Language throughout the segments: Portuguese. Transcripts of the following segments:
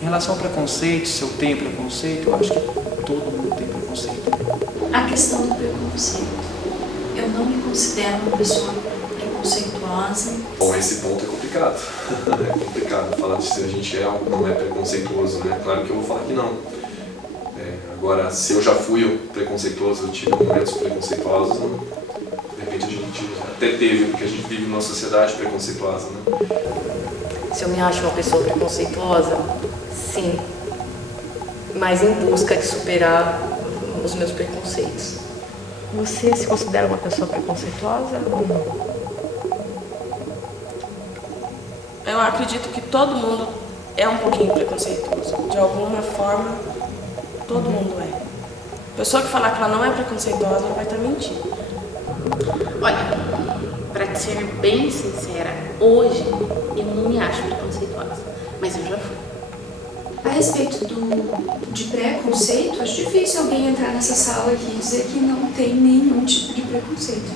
Em relação ao preconceito, se eu tenho preconceito, eu acho que todo mundo tem preconceito. A questão do preconceito. Eu não me considero uma pessoa preconceituosa. Bom, esse ponto é complicado. É complicado falar de se a gente não é preconceituoso, né? Claro que eu vou falar que não. Agora, se eu já fui preconceituoso, eu tive momentos preconceituosos, né? De repente a gente até teve, porque a gente vive numa sociedade preconceituosa, né? Se eu me acho uma pessoa preconceituosa, sim, mas em busca de superar os meus preconceitos. Você se considera uma pessoa preconceituosa ou não? Eu acredito que todo mundo é um pouquinho preconceituoso. De alguma forma, todo mundo é. A pessoa que falar que ela não é preconceituosa, ela vai estar mentindo. Olha, para ser bem sincera, hoje eu não me acho preconceituosa, mas eu já fui. A respeito de preconceito, acho difícil alguém entrar nessa sala aqui e dizer que não tem nenhum tipo de preconceito,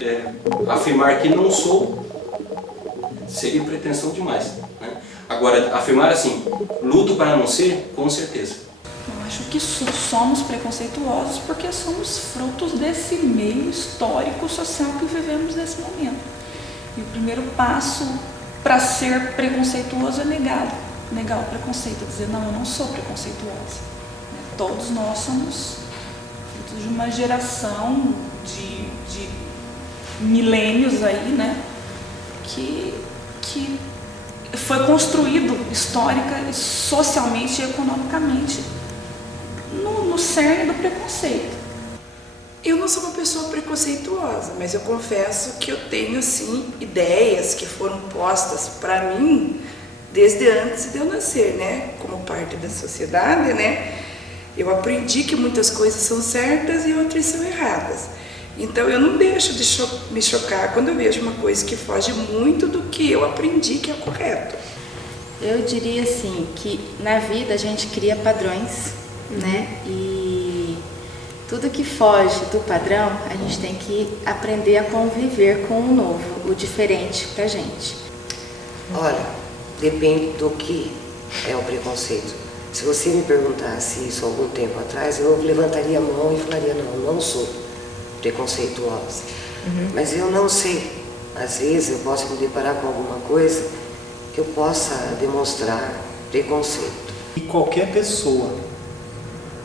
né? Afirmar que não sou seria pretensão demais, né? Agora, afirmar assim, luto para não ser, com certeza. Eu acho que somos preconceituosos porque somos frutos desse meio histórico social que vivemos nesse momento. E o primeiro passo para ser preconceituoso é negar o preconceito, dizer, não, eu não sou preconceituosa. Todos nós somos frutos de uma geração de milênios aí, né, que foi construído histórica, socialmente e economicamente no cerne do preconceito. Eu não sou uma pessoa preconceituosa, mas eu confesso que eu tenho, assim, ideias que foram postas para mim desde antes de eu nascer, né? Como parte da sociedade, né? Eu aprendi que muitas coisas são certas e outras são erradas. Então eu não deixo de me chocar quando eu vejo uma coisa que foge muito do que eu aprendi que é correto. Eu diria assim, que na vida a gente cria padrões, né? E tudo que foge do padrão, a gente tem que aprender a conviver com o novo, o diferente pra gente. Olha, depende do que é o preconceito. Se você me perguntasse isso algum tempo atrás, eu levantaria a mão e falaria, não sou preconceituosa. Mas eu não sei. Às vezes eu posso me deparar com alguma coisa que eu possa demonstrar preconceito. E qualquer pessoa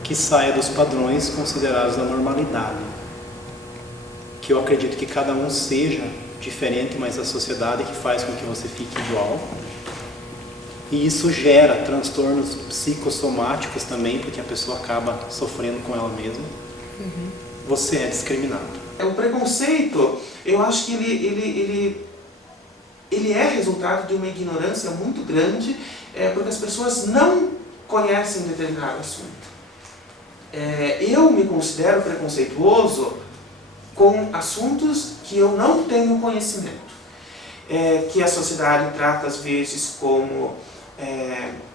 que saia dos padrões considerados da normalidade, que eu acredito que cada um seja diferente, mas a sociedade que faz com que você fique igual. E isso gera transtornos psicossomáticos também, porque a pessoa acaba sofrendo com ela mesma. Você é discriminado. O preconceito, eu acho que ele é resultado de uma ignorância muito grande, porque as pessoas não conhecem determinado assunto. Eu me considero preconceituoso com assuntos que eu não tenho conhecimento. que a sociedade trata às vezes como...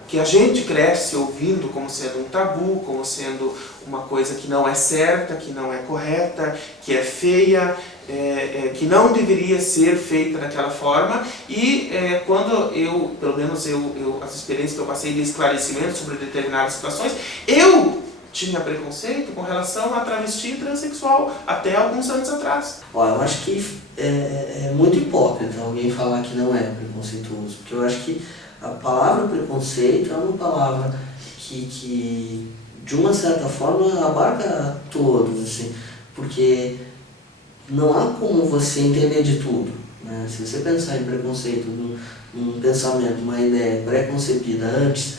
que a gente cresce ouvindo como sendo um tabu, como sendo uma coisa que não é certa, que não é correta, que é feia, que não deveria ser feita daquela forma. E quando pelo menos as experiências que eu passei de esclarecimento sobre determinadas situações, eu tinha preconceito com relação a travesti e transexual até alguns anos atrás. Eu acho que é muito hipócrita alguém falar que não é preconceituoso, porque eu acho que a palavra preconceito é uma palavra que de uma certa forma abarca todos, assim, porque não há como você entender de tudo, né? Se você pensar em preconceito, num pensamento, uma ideia pré-concebida antes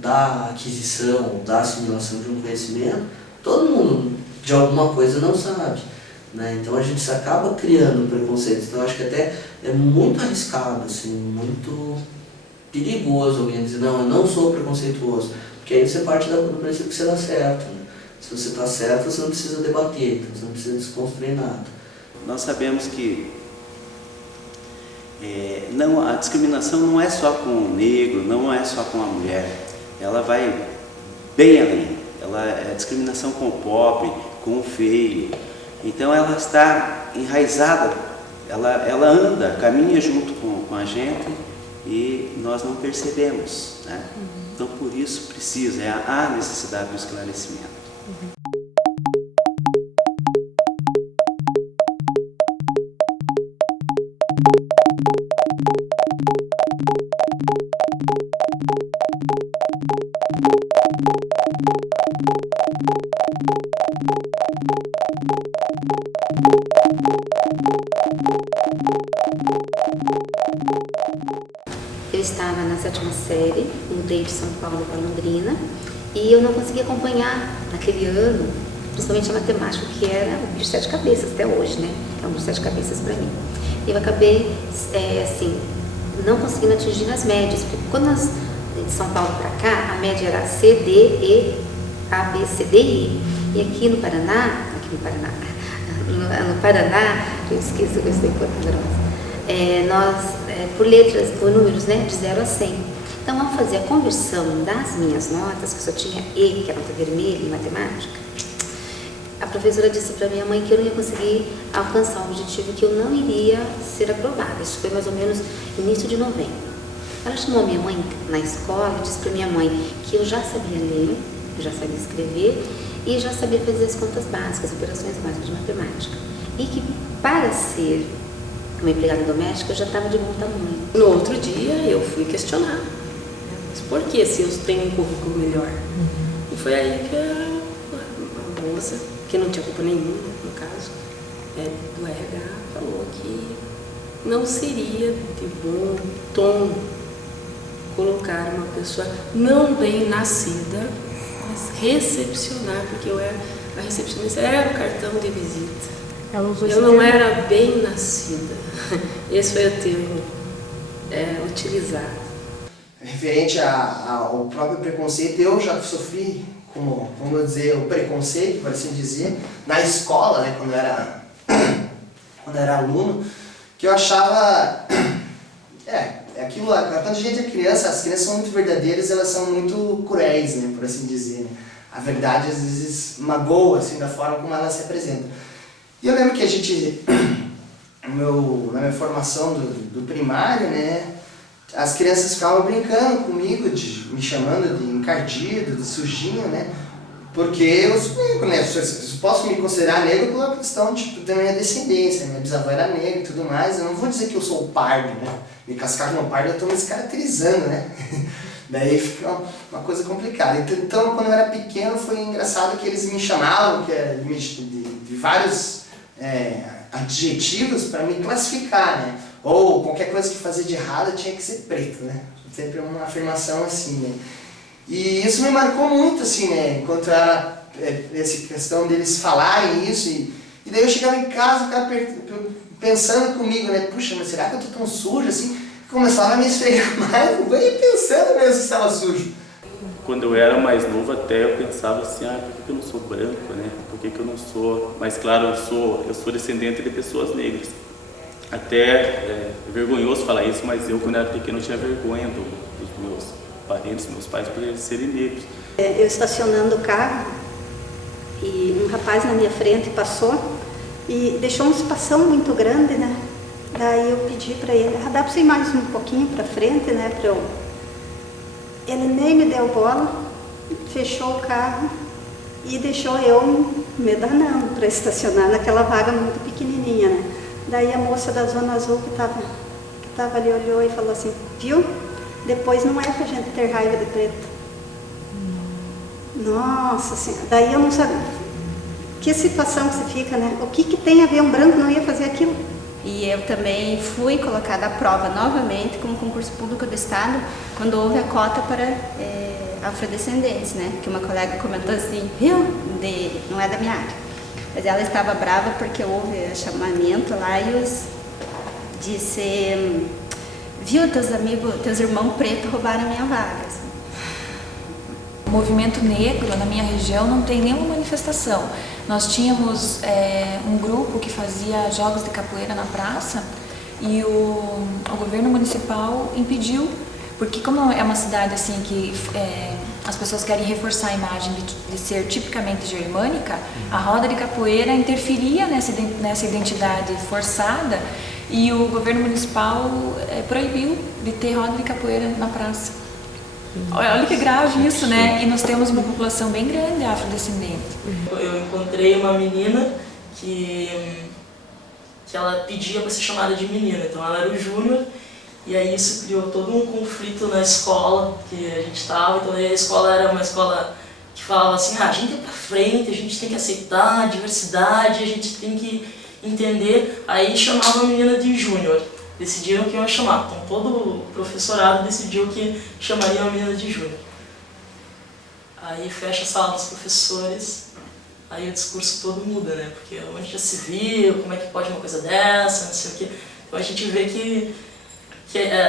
da aquisição, da assimilação de um conhecimento, todo mundo de alguma coisa não sabe, né? Então a gente acaba criando preconceitos. Então eu acho que até é muito arriscado, assim, muito perigoso alguém dizer, não, eu não sou preconceituoso, porque aí você parte do princípio que você dá certo, né? Se você está certo, você não precisa debater, você não precisa desconstruir nada. Nós sabemos que a discriminação não é só com o negro, não é só com a mulher, ela vai bem além. É discriminação com o pobre, com o feio. Então ela está enraizada, ela anda, caminha junto com a gente e nós não percebemos, né? Então por isso há necessidade do esclarecimento. Eu estava na 7ª série, mudei de São Paulo para Londrina e eu não conseguia acompanhar naquele ano, principalmente a matemática, que era o bicho de 7 cabeças até hoje, né? É um bicho de 7 cabeças para mim. E eu acabei, não conseguindo atingir nas médias, porque quando nós, de São Paulo para cá, a média era C, D, E, A, B, C, D, I. E aqui no Paraná, eu esqueço que eu estou importante, nós, por letras, por números, né, de 0 a 100. Então, ao fazer a conversão das minhas notas, que só tinha E, que era nota vermelha em matemática, a professora disse para minha mãe que eu não ia conseguir alcançar o objetivo, que eu não iria ser aprovada. Isso foi mais ou menos início de novembro. Ela chamou minha mãe na escola e disse para minha mãe que eu já sabia ler, eu já sabia escrever e já sabia fazer as contas básicas, operações básicas de matemática. E que para ser uma empregada doméstica eu já estava de bom tamanho. No outro dia eu fui questionar, mas por que se eu tenho um currículo melhor? E foi aí que a moça, que não tinha culpa nenhuma, no caso, do RH, falou que não seria de bom tom colocar uma pessoa não bem nascida, mas recepcionar, porque eu era a recepcionista, era o cartão de visita. Eu não era bem nascida. Esse foi o termo utilizado. Referente ao próprio preconceito, eu já sofri, como dizer, o preconceito, por assim dizer, na escola, né, quando eu era aluno, que eu achava, aquilo, quando a gente é criança, as crianças são muito verdadeiras, elas são muito cruéis, né, por assim dizer, né? A verdade às vezes magoa, assim, da forma como ela se apresenta. E eu lembro que a gente, na minha formação do primário, né, as crianças ficavam brincando comigo, me chamando de encardido, de sujinho, né, porque eu sou negro, né, eu posso me considerar negro pela questão da minha descendência, minha bisavó era negra e tudo mais, eu não vou dizer que eu sou pardo, né, me cascar como pardo eu estou me descaracterizando, né, daí fica uma coisa complicada. Então, quando eu era pequeno, foi engraçado que eles me chamavam de vários adjetivos para me classificar, né? Ou qualquer coisa que fazia de errado tinha que ser preto, né? Sempre uma afirmação assim, né? E isso me marcou muito, assim, né? Enquanto era essa questão deles falarem isso, e daí eu chegava em casa, ficava pensando comigo, né? Puxa, mas será que eu tô tão sujo assim? Começava a me esfregar mais, eu ia pensando mesmo se estava sujo. Quando eu era mais novo até eu pensava assim, por que eu não sou branco, né? Por que eu não sou? Mas claro, eu sou descendente de pessoas negras. Até é vergonhoso falar isso, mas eu, quando era pequeno, eu tinha vergonha dos meus parentes, meus pais, por eles serem negros. Eu estacionando o carro e um rapaz na minha frente passou e deixou um espação muito grande, né? Daí eu pedi para ele, dá para você ir mais um pouquinho para frente, né? Ele nem me deu bola, fechou o carro e deixou eu me danando para estacionar naquela vaga muito pequenininha, né? Daí a moça da Zona Azul que tava ali olhou e falou assim, viu? Depois não é pra gente ter raiva de preto. Nossa Senhora, daí eu não sabia. Que situação que você fica, né? O que tem a ver um branco não ia fazer aquilo? E eu também fui colocada à prova novamente como concurso público do Estado, quando houve a cota para afrodescendentes, né? Que uma colega comentou assim, viu? Não é da minha área. Mas ela estava brava porque houve chamamento lá e disse, viu, teus irmãos pretos roubaram a minha vaga. Assim. O movimento negro na minha região não tem nenhuma manifestação. Nós tínhamos um grupo que fazia jogos de capoeira na praça e o governo municipal impediu, porque como é uma cidade assim que as pessoas querem reforçar a imagem de ser tipicamente germânica, a roda de capoeira interferia nessa identidade forçada e o governo municipal proibiu de ter roda de capoeira na praça. Olha que grave isso, né? E nós temos uma população bem grande afrodescendente. Eu encontrei uma menina que ela pedia para ser chamada de menina, então ela era o Júnior. E aí isso criou todo um conflito na escola que a gente estava. Então a escola era uma escola que falava assim, a gente é pra frente, a gente tem que aceitar a diversidade, a gente tem que entender. Aí chamava a menina de Júnior. Decidiram que iam chamar. Então todo o professorado decidiu que chamaria a menina de Júnior. Aí fecha a sala dos professores, aí o discurso todo muda, né? Porque onde já se viu, como é que pode uma coisa dessa, não sei o quê. Então a gente vê que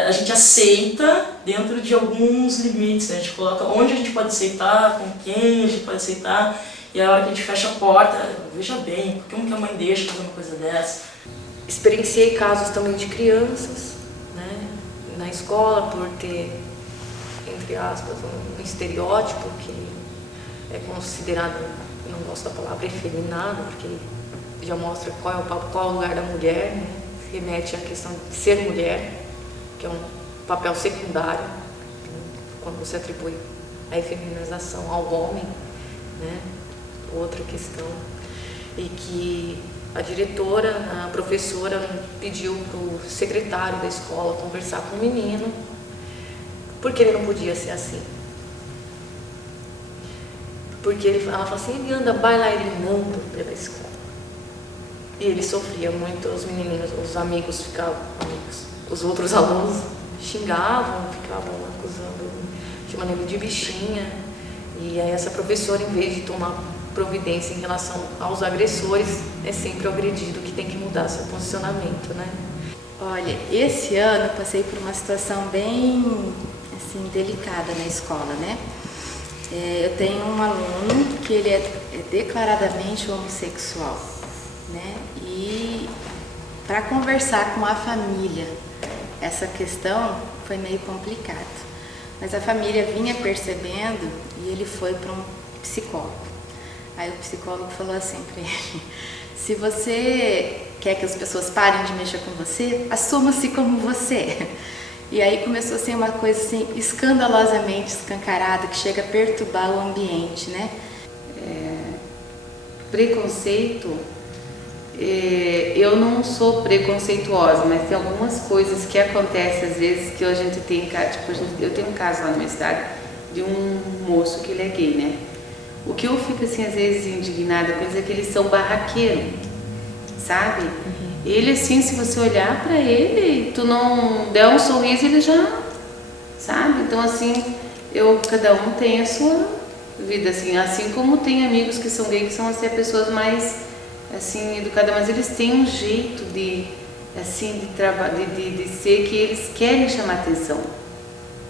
a gente aceita dentro de alguns limites, né? A gente coloca onde a gente pode aceitar, com quem a gente pode aceitar, e a hora que a gente fecha a porta, veja bem, como que a mãe deixa fazer uma coisa dessa? Experienciei casos também de crianças, né, na escola, por ter, entre aspas, um estereótipo que é considerado, eu não gosto da palavra efeminado, porque já mostra qual é o lugar da mulher, né, remete à questão de ser mulher, que é um papel secundário, né, quando você atribui a efeminização ao homem, né, outra questão, e que a diretora, a professora pediu para o secretário da escola conversar com o menino, porque ele não podia ser assim. Porque ela falou assim, ele anda bailarinando pela escola. E ele sofria muito, os menininhos, os amigos ficavam, os outros alunos xingavam, ficavam acusando, chamando ele de bichinha. E aí essa professora, em vez de tomar providência em relação aos agressores, é sempre o agredido que tem que mudar seu posicionamento, né? Olha, esse ano eu passei por uma situação bem, assim, delicada na escola, né? Eu tenho um aluno que ele é declaradamente homossexual, né? E para conversar com a família, essa questão foi meio complicada. Mas a família vinha percebendo e ele foi para um psicólogo. Aí o psicólogo falou assim para ele, se você quer que as pessoas parem de mexer com você, assuma-se como você é. E aí começou a ser uma coisa assim, escandalosamente escancarada, que chega a perturbar o ambiente, né? Preconceito, eu não sou preconceituosa, mas tem algumas coisas que acontecem às vezes que a gente tem, tipo, eu tenho um caso lá na minha cidade de um moço que ele é gay, né? O que eu fico assim às vezes indignada com eles é que eles são barraqueiros, sabe? Ele assim, se você olhar pra ele, tu não der um sorriso, ele já, sabe? Então assim, cada um tem a sua vida, assim como tem amigos que são gays, que são assim, pessoas mais assim, educadas, mas eles têm um jeito de ser que eles querem chamar atenção.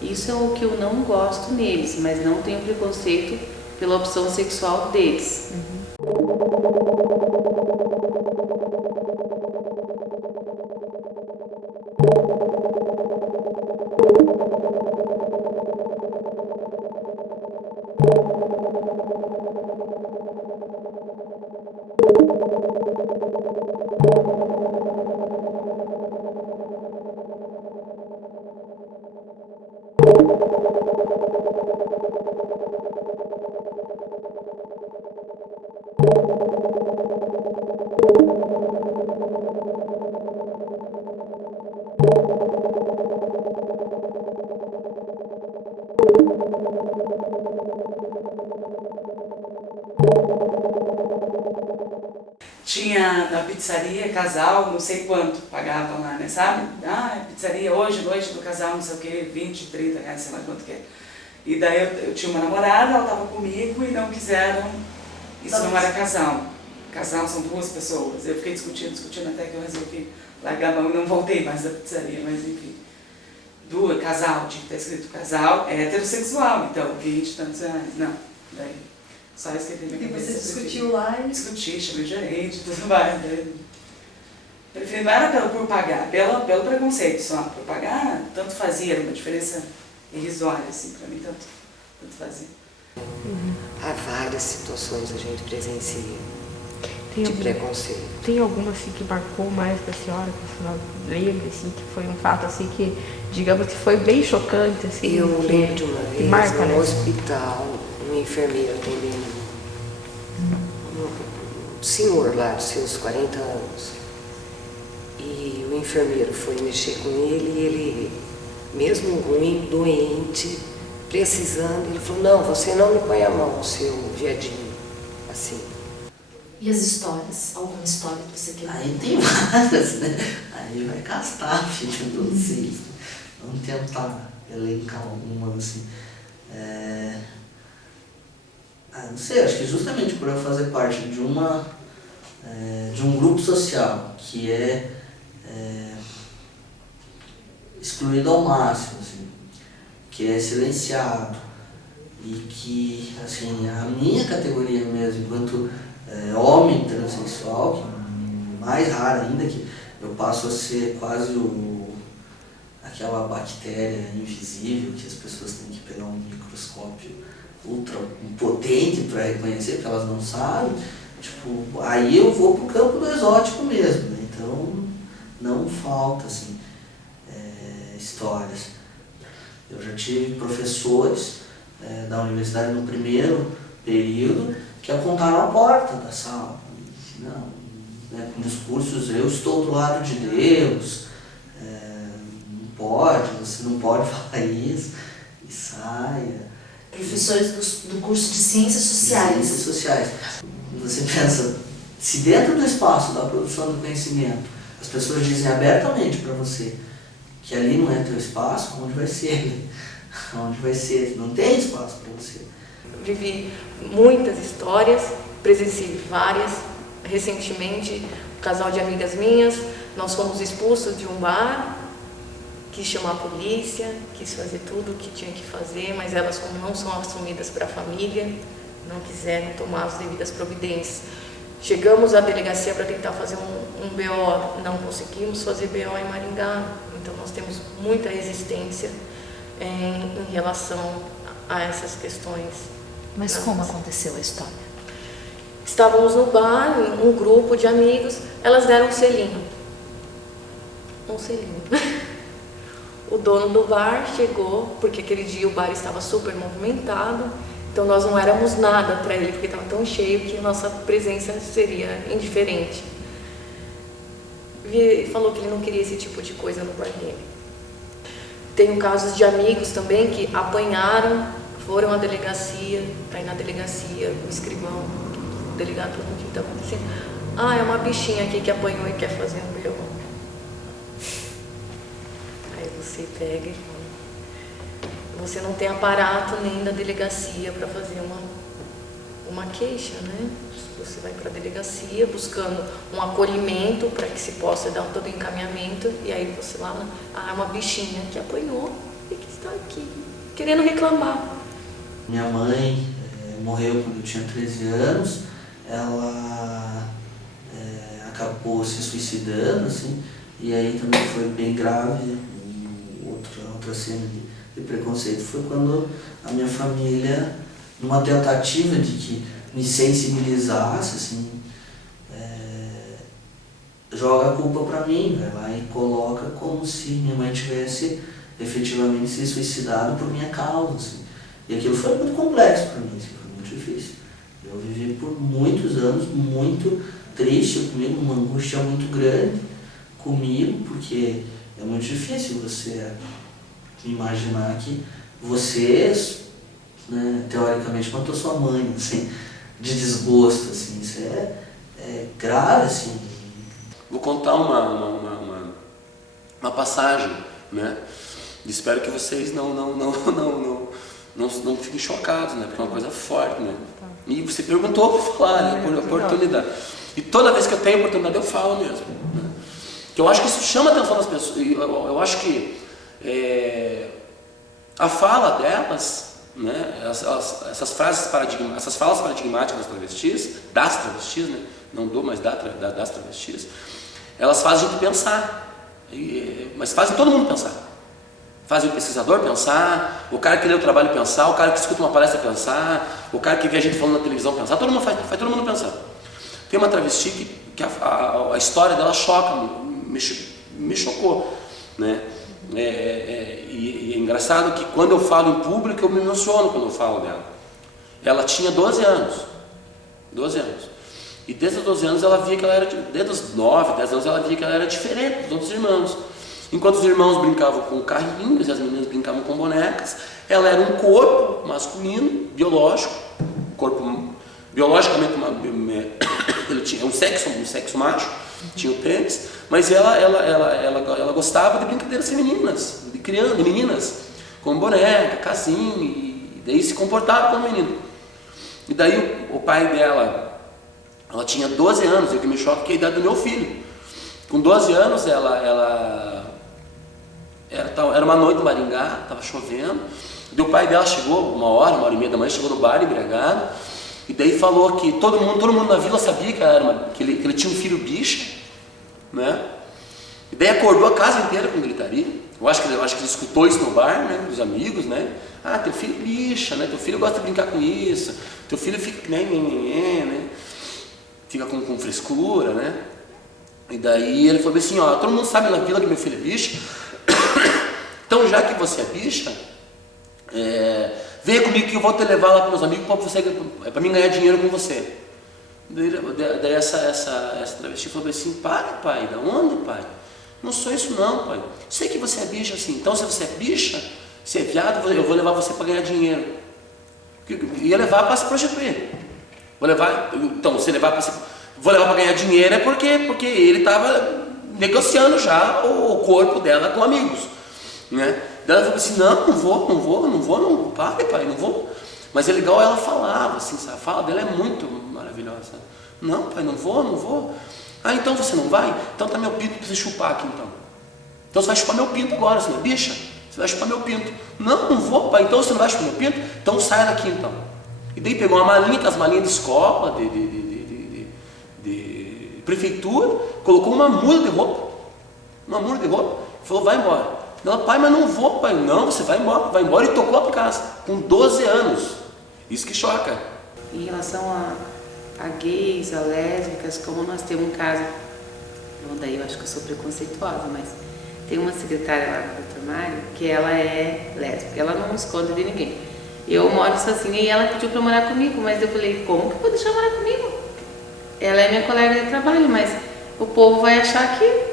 Isso é o que eu não gosto neles, mas não tenho preconceito pela opção sexual deles. Tinha na pizzaria, casal, não sei quanto pagava lá, né, sabe? Ah, pizzaria hoje, noite do casal, não sei o que, 20, 30 reais, sei lá quanto que é. E daí eu tinha uma namorada, ela tava comigo e não quiseram, isso não era casal. Casal são duas pessoas. Eu fiquei discutindo até que eu resolvi largar a mão, não voltei mais da pizzaria, mas enfim. Casal, tinha que estar escrito casal, é heterossexual, então 20 e tantos reais, não. Daí, só esqueci minha cabeça. E você discutiu lá e... Discuti, chamei o gerente, tudo mais. Preferi, não era por pagar, pelo preconceito só. Por pagar, tanto fazia, era uma diferença irrisória, assim, pra mim, tanto fazia. Há várias situações a gente presencia de preconceito. Tem alguma assim que marcou mais pra senhora, que a senhora lembra, assim, que foi um fato assim que, digamos que foi bem chocante, assim? Eu lembro de uma vez, marca, no né? hospital, uma enfermeira atendendo um senhor lá dos seus 40 anos. E o enfermeiro foi mexer com ele e ele, mesmo ruim, doente, precisando, ele falou, não, você não me põe a mão no seu viadinho, assim. E as histórias? Alguma história que você quer? Aí tem várias, né? Aí vai castar, filho dos filhos. Vamos tentar elencar algumas, assim. Não sei, acho que justamente por eu fazer parte de um grupo social que é excluído ao máximo, assim, que é silenciado e que, assim, a minha categoria mesmo, enquanto homem transexual, que é mais raro ainda, que eu passo a ser quase aquela bactéria invisível que as pessoas têm que pegar um microscópio ultra potente para reconhecer, porque elas não sabem. Tipo, aí eu vou pro campo do exótico mesmo, né? Então não falta assim, histórias. Eu já tive professores da universidade no primeiro período que apontaram a porta da sala. Não, né, com discursos, eu estou do lado de Deus, não pode, você não pode falar isso, e saia. Professores do curso de Ciências Sociais. Ciências Sociais. Você pensa, se dentro do espaço da produção do conhecimento as pessoas dizem abertamente para você que ali não é teu espaço, onde vai ser? Onde vai ser? Não tem espaço para você. Vivi muitas histórias, presenciei várias. Recentemente, um casal de amigas minhas, nós fomos expulsos de um bar, quis chamar a polícia, quis fazer tudo o que tinha que fazer, mas elas, como não são assumidas para a família, não quiseram tomar as devidas providências. Chegamos à delegacia para tentar fazer um BO, não conseguimos fazer BO em Maringá, então nós temos muita resistência em relação a essas questões. Mas como aconteceu a história? Estávamos no bar, um grupo de amigos, elas deram um selinho. Um selinho. O dono do bar chegou, porque aquele dia o bar estava super movimentado, então nós não éramos nada para ele, porque estava tão cheio que a nossa presença seria indiferente. Falou que ele não queria esse tipo de coisa no bar dele. Tenho casos de amigos também que apanharam, foram à delegacia, para ir na delegacia, o escrivão, o delegado, o que está acontecendo? Ah, é uma bichinha aqui que apanhou e quer fazer um BO. Aí você pega e fala, você não tem aparato nem da delegacia para fazer uma queixa, né? Você vai para a delegacia buscando um acolhimento para que se possa dar todo o encaminhamento e aí você lá, é uma bichinha que apanhou e que está aqui, querendo reclamar. Minha mãe morreu quando eu tinha 13 anos, ela acabou se suicidando, assim, e aí também foi bem grave. Outra cena de preconceito foi quando a minha família numa tentativa de que me sensibilizasse, assim, joga a culpa para mim, vai lá e coloca como se minha mãe tivesse efetivamente se suicidado por minha causa, assim. E aquilo foi muito complexo para mim, assim, foi muito difícil. Eu vivi por muitos anos muito triste comigo, uma angústia muito grande comigo, porque é muito difícil você imaginar que você, né, teoricamente matou sua mãe, assim, de desgosto, assim, isso é grave, assim. Vou contar uma passagem, né? Espero que vocês não fiquem chocados, né? Porque é uma coisa forte, né? E você perguntou para falar, né? Por oportunidade. E toda vez que eu tenho oportunidade eu falo mesmo, né? Que eu acho que isso chama a atenção das pessoas. Eu acho que a fala delas, né? Essas falas paradigmáticas das travestis, né? Não mas das travestis, elas fazem a gente pensar, mas fazem todo mundo pensar. Fazem o pesquisador pensar, o cara que lê o trabalho pensar, o cara que escuta uma palestra pensar, o cara que vê a gente falando na televisão pensar, todo mundo faz todo mundo pensar. Tem uma travesti que a história dela choca, me chocou, né? E é engraçado que quando eu falo em público eu me emociono quando eu falo dela. Ela tinha 12 anos. E desde os 12 anos ela via que ela era, desde os 9, 10 anos ela via que ela era diferente dos outros irmãos. Enquanto os irmãos brincavam com carrinhos e as meninas brincavam com bonecas, ela era um corpo masculino, biológico, biologicamente ele tinha um sexo macho, tinha o pênis, mas ela gostava de brincadeiras femininas, de meninas, com boneca, casinha, e daí se comportava como menino. E daí o pai dela, ela tinha 12 anos, o que me choca que é a idade do meu filho. Com 12 anos era uma noite em Maringá, estava chovendo, e o pai dela chegou, 1h e meia da manhã, chegou no bar embriagado, e daí falou que todo mundo na vila sabia que ele tinha um filho bicha, né? E daí acordou a casa inteira com gritaria. Eu acho que ele escutou isso no bar, né, dos amigos, né? Ah, teu filho bicha, né? Teu filho gosta de brincar com isso, teu filho fica né? Fica com frescura, né? E daí ele falou assim, ó, todo mundo sabe na vila que meu filho é bicha, então já que você é bicha, venha comigo que eu vou te levar lá para meus amigos para mim ganhar dinheiro com você. Daí essa travesti falou assim, para pai, da onde pai? Não sou isso não pai, sei que você é bicha assim, então se você é bicha, se é viado, eu vou levar você para ganhar dinheiro. Ia levar para se prostituir. Vou levar para ganhar dinheiro porque ele estava negociando já o corpo dela com amigos, né? Daí ela falou assim, não vou, pai, não vou. Mas é legal ela falava, assim, a fala dela é muito maravilhosa. Não, pai, não vou. Ah, então você não vai? Então tá meu pinto para você chupar aqui então. Então você vai chupar meu pinto agora, você não é bicha? Você vai chupar meu pinto. Não vou, pai, então você não vai chupar meu pinto? Então sai daqui então. E daí pegou uma malinha, com as malinhas de escola, de prefeitura, colocou uma mula de roupa, falou, vai embora. Ela, pai, mas não vou, pai. Não, você vai embora e tocou para casa, com 12 anos. Isso que choca. Em relação a gays, a lésbicas, como nós temos um caso, bom, daí eu acho que eu sou preconceituosa, mas tem uma secretária lá do Dr. Mário que ela é lésbica, ela não esconde de ninguém. Eu moro sozinha e ela pediu para morar comigo, mas eu falei, como que eu vou deixar morar comigo? Ela é minha colega de trabalho, mas o povo vai achar que...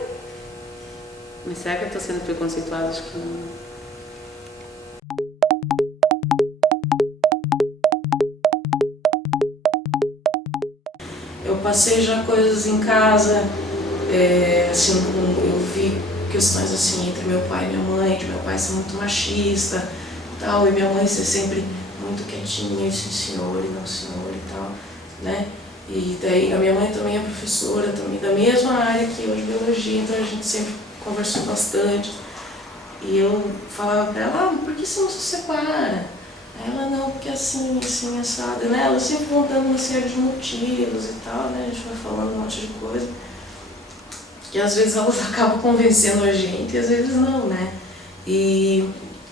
Mas será que eu estou sendo preconceituosa? Acho que não. Eu passei já coisas em casa, assim, eu vi questões assim entre meu pai e minha mãe, de meu pai ser muito machista, tal, e minha mãe ser sempre muito quietinha, sim senhor e não senhor e tal, né? E daí a minha mãe também é professora, também da mesma área que eu, de biologia, então a gente sempre conversou bastante. E eu falava pra ela, por que você não se separa? Aí ela, não, porque assim, assado, né? Ela sempre contando uma série de motivos e tal, né? A gente vai falando um monte de coisa. Que às vezes elas acabam convencendo a gente e às vezes não, né? E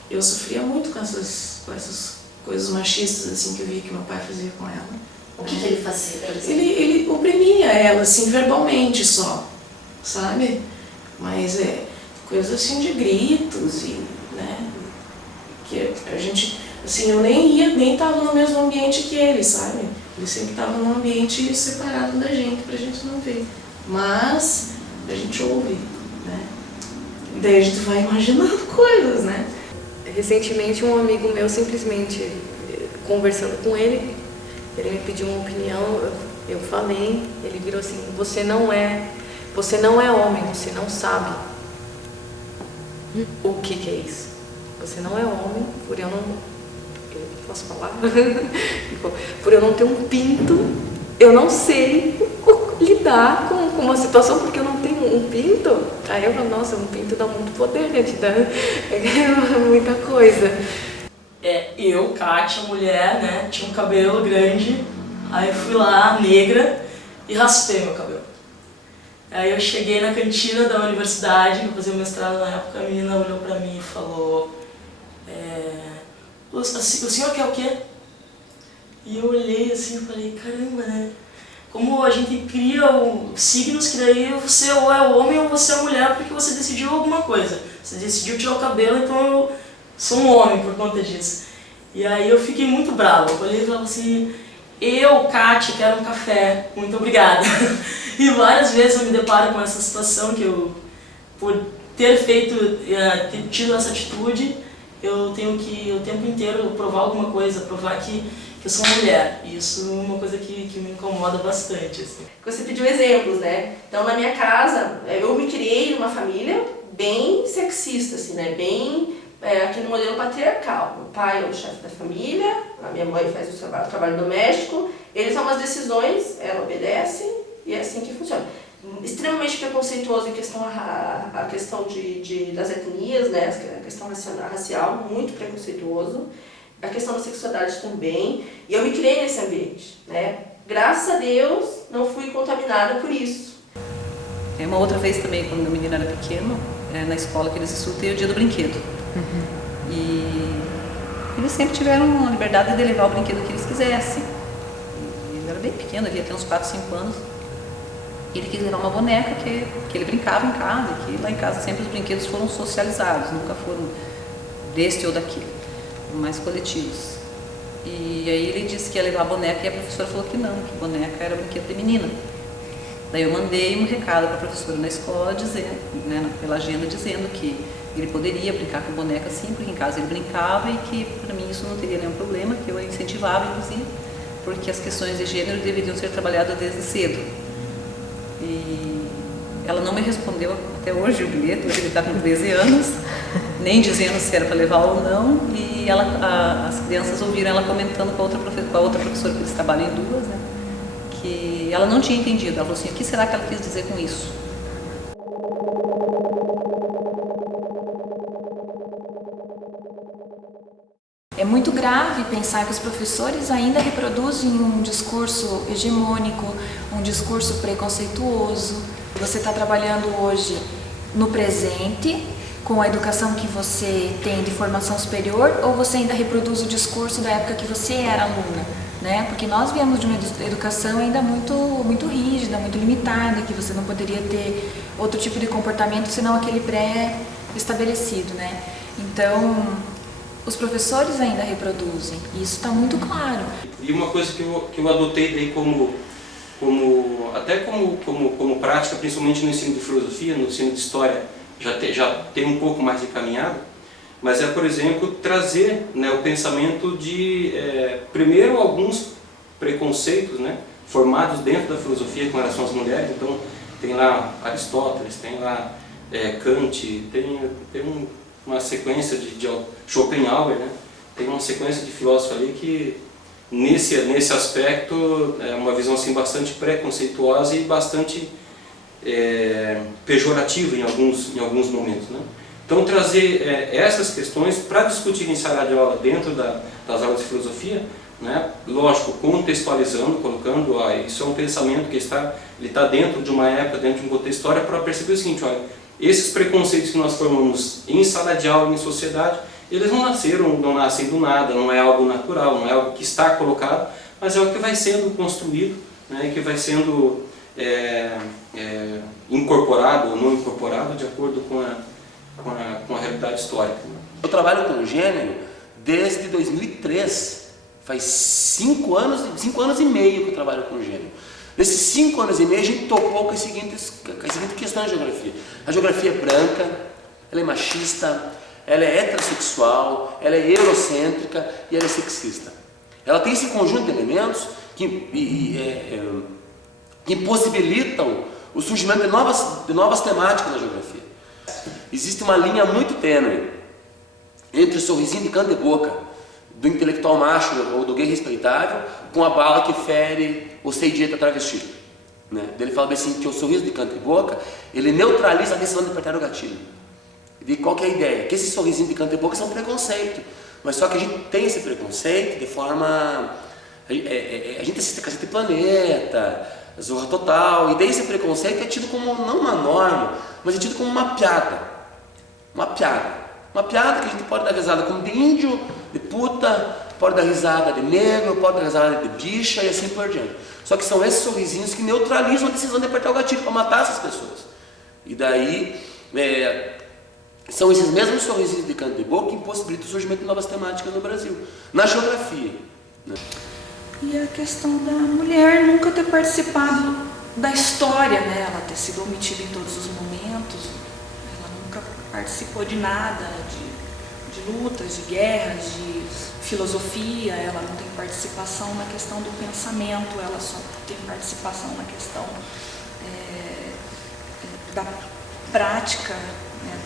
eu sofria muito com essas coisas machistas assim que eu vi que meu pai fazia com ela. O que ele fazia, por exemplo? Ele oprimia ela, assim, verbalmente só, sabe? Mas coisas assim de gritos e, né? Que a gente, assim, eu nem estava no mesmo ambiente que ele, sabe? Ele sempre estava num ambiente separado da gente, pra gente não ver. Mas a gente ouve, né? E daí a gente vai imaginando coisas, né? Recentemente um amigo meu, simplesmente conversando com ele, ele me pediu uma opinião, eu falei, ele virou assim, você não é homem, você não sabe o que é isso. Você não é homem, por eu posso falar? Por eu não ter um pinto, eu não sei lidar com uma situação porque eu não tenho um pinto. Aí eu falo, nossa, um pinto dá muito poder, né? Te dá muita coisa. Eu, Kátia, mulher, né, tinha um cabelo grande, aí eu fui lá, negra, e raspei meu cabelo. Aí eu cheguei na cantina da universidade, que eu fazia mestrado na época, a menina olhou pra mim e falou, o senhor quer o quê? E eu olhei assim e falei, caramba, né? Como a gente cria signos que daí você ou é homem ou você é mulher porque você decidiu alguma coisa. Você decidiu tirar o cabelo, então eu sou um homem por conta disso. E aí eu fiquei muito brava. Eu olhei e falava assim, eu, Kátia, quero um café, muito obrigada. E várias vezes eu me deparo com essa situação que eu, por ter tido essa atitude, eu tenho que o tempo inteiro provar alguma coisa, provar que eu sou mulher. E isso é uma coisa que me incomoda bastante. Assim. Você pediu exemplos, né? Então, na minha casa, eu me criei numa família bem sexista, assim, né? Bem aquele modelo patriarcal. Meu pai é o chefe da família, a minha mãe faz o trabalho doméstico, eles tomam as decisões, ela obedece e é assim que funciona. Extremamente preconceituoso em questão a questão das etnias, né? A questão racial, muito preconceituoso. A questão da sexualidade também. E eu me criei nesse ambiente, né? Graças a Deus, não fui contaminada por isso. Uma outra vez também, quando meu menino era pequeno, na escola que eles estudam, tem o dia do brinquedo. E eles sempre tiveram a liberdade de levar o brinquedo que eles quisessem. Ele era bem pequeno, ele ia ter uns 4, 5 anos. Ele quis levar uma boneca que ele brincava em casa, e que lá em casa sempre os brinquedos foram socializados, nunca foram deste ou daquele, mais coletivos. E aí ele disse que ia levar a boneca e a professora falou que não, que boneca era brinquedo de menina. Daí eu mandei um recado para a professora na escola, dizendo, né, pela agenda, dizendo que ele poderia brincar com boneca sim, porque em casa ele brincava e que para mim isso não teria nenhum problema, que eu incentivava inclusive, porque as questões de gênero deveriam ser trabalhadas desde cedo. E ela não me respondeu até hoje o bilhete, hoje ele está com 13 anos, nem dizendo se era para levar ou não, e as crianças ouviram ela comentando com a outra professora, que eles trabalham em duas, né, que ela não tinha entendido. Ela falou assim, o que será que ela quis dizer com isso? É muito grave pensar que os professores ainda reproduzem um discurso hegemônico, um discurso preconceituoso. Você está trabalhando hoje no presente, com a educação que você tem de formação superior, ou você ainda reproduz o discurso da época que você era aluna? Né? Porque nós viemos de uma educação ainda muito rígida, muito limitada, que você não poderia ter outro tipo de comportamento senão aquele pré-estabelecido, né? Então, os professores ainda reproduzem, e isso está muito claro. E uma coisa que eu adotei daí até como prática, principalmente no ensino de filosofia, no ensino de história, já tem um pouco mais de caminhada, mas é, por exemplo, trazer, né, o pensamento de, primeiro, alguns preconceitos, né, formados dentro da filosofia com relação às mulheres. Então, tem lá Aristóteles, tem lá Kant, tem uma sequência de Schopenhauer, né, tem uma sequência de filósofos ali que, nesse aspecto, é uma visão assim, bastante preconceituosa e bastante pejorativa em alguns momentos, né? Então, trazer essas questões para discutir em sala de aula dentro das aulas de filosofia, né? Lógico, contextualizando, colocando, isso é um pensamento que está dentro de uma época, dentro de um contexto histórico, para perceber o seguinte, olha, esses preconceitos que nós formamos em sala de aula, em sociedade, eles não nascem do nada, não é algo natural, não é algo que está colocado, mas é algo que vai sendo construído, né, que vai sendo incorporado ou não incorporado de acordo com a realidade histórica. Eu trabalho com gênero desde 2003, faz 5 anos e meio que eu trabalho com gênero. Nesses 5 anos e meio a gente topou com as seguintes questões de geografia. A geografia é branca, ela é machista, ela é heterossexual, ela é eurocêntrica e ela é sexista. Ela tem esse conjunto de elementos que impossibilitam o surgimento de novas temáticas na geografia. Existe uma linha muito tênue entre o sorrisinho de canto e boca do intelectual macho ou do gay respeitável com a bala que fere o sei dieta travesti. Né? Ele fala assim que o sorriso de canto e boca, ele neutraliza a decisão de apertar o gatilho. E qual que é a ideia? Que esse sorrisinho de canto e boca são preconceito. Mas só que a gente tem esse preconceito de forma... A gente assiste Cacete Planeta, Zorra Total, e daí esse preconceito é tido como, não uma norma, mas é tido como uma piada. Uma piada. Uma piada que a gente pode dar risada como de índio, de puta, pode dar risada de negro, pode dar risada de bicha e assim por diante. Só que são esses sorrisinhos que neutralizam a decisão de apertar o gatilho para matar essas pessoas. E daí... são esses mesmos sorrisinhos de canto e boca que impossibilitam o surgimento de novas temáticas no Brasil, na geografia. Né? E a questão da mulher nunca ter participado da história, né? Ela ter sido omitida em todos os momentos, ela nunca participou de nada, de lutas, de guerras, de filosofia, ela não tem participação na questão do pensamento, ela só tem participação na questão da prática, né,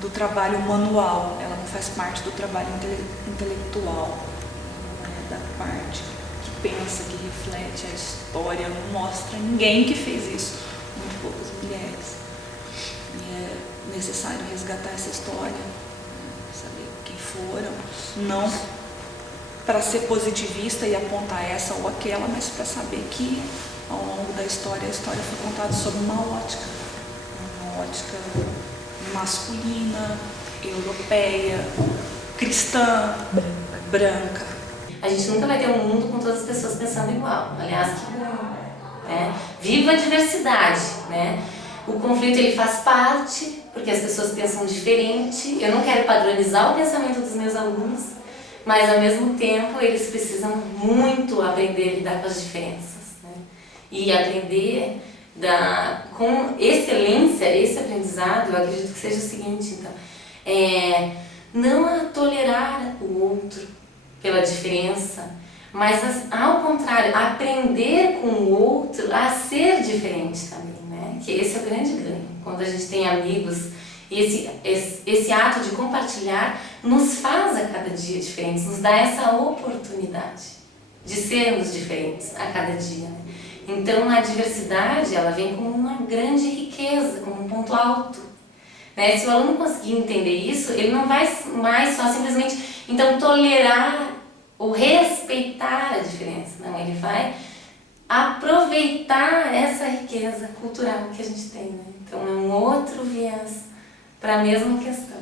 do trabalho manual, ela não faz parte do trabalho intelectual, né, da parte que pensa, que reflete a história, não mostra ninguém que fez isso, muito poucas mulheres. E é necessário resgatar essa história, né, saber quem foram, não para ser positivista e apontar essa ou aquela, mas para saber que ao longo da história, a história foi contada sob uma ótica masculina, europeia, cristã, branca. A gente nunca vai ter um mundo com todas as pessoas pensando igual. Aliás, que bom, né? Viva a diversidade, né? O conflito ele faz parte, porque as pessoas pensam diferente. Eu não quero padronizar o pensamento dos meus alunos, mas ao mesmo tempo eles precisam muito aprender a lidar com as diferenças, né? E aprender com excelência, esse aprendizado, eu acredito que seja o seguinte, então, não tolerar o outro pela diferença, mas ao contrário, aprender com o outro a ser diferente também, né? Que esse é o grande ganho, quando a gente tem amigos, e esse ato de compartilhar nos faz a cada dia diferentes, nos dá essa oportunidade de sermos diferentes a cada dia, né? Então a diversidade ela vem como uma grande riqueza, como um ponto alto, né? Se o aluno conseguir entender isso, ele não vai mais só simplesmente então tolerar ou respeitar a diferença, não, ele vai aproveitar essa riqueza cultural que a gente tem, né? Então é um outro viés para a mesma questão.